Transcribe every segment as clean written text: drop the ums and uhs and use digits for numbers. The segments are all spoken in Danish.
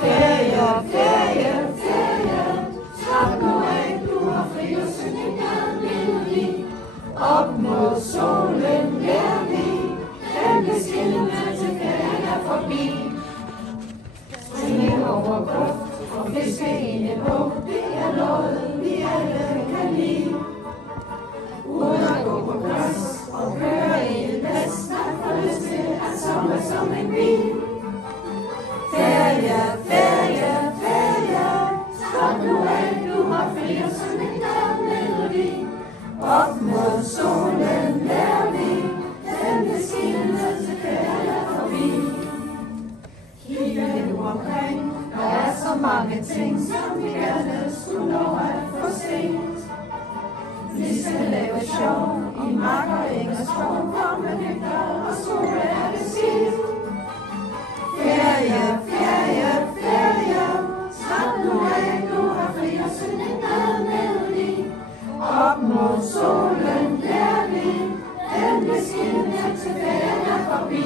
Ferie, ferie, ferie, slap nu af, du har fri og syng en glad melodi. Op mod solen lær vi, den beskinnende til ferien er forbi. Springe over gruft og fiske ind i bog, det er noget vi alle kan lide. Uden at gå på klods og køre i en vest, man får lyst til at sommer som en bil. Ferie, ferie, ferie, slap nu af, du har fri og syng en glad melodi. Op mod solen lær vi, den beskinnende til ferien er forbi. Kigger nu omkring, der er så mange ting, som vi gerne skulle nå at få set. Vi skal lave sjov i mark og eng og skov, hvor med hygger og sol er det skidt. Ferie, ferie, ferie, slap nu af, du har fri og syng en glad melodi. Op mod solen lær vi, den beskinnende til ferien er forbi.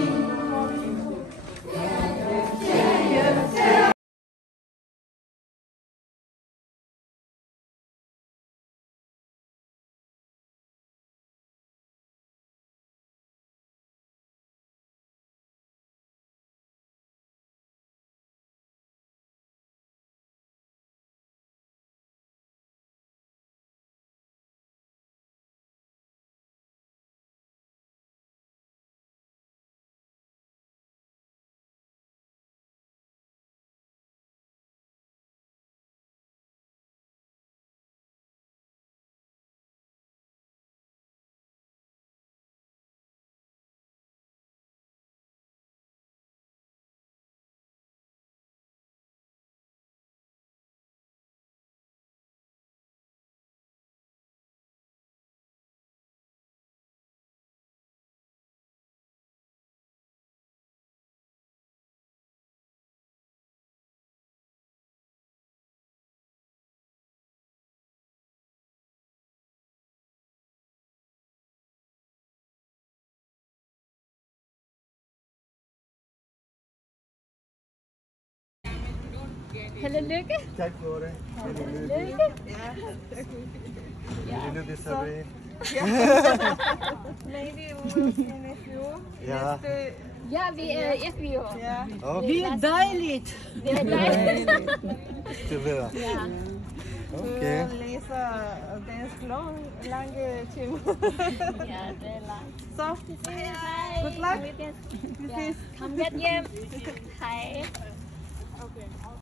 Ferie, ferie, ferie. Held og lykke. Tak for det. Held og lykke. Vil du desservere? Maybe we'll see next you. Ja. Ja, vi er FBO. Ja. Okay. Det er dejligt. Det er dejligt. Det ved jeg. Ja. Okay. Du læser dansk lange timer. Ja, det er langt. Så, Hej. good luck. Vi Vi ses. Kom let hjem. Hej. Okay.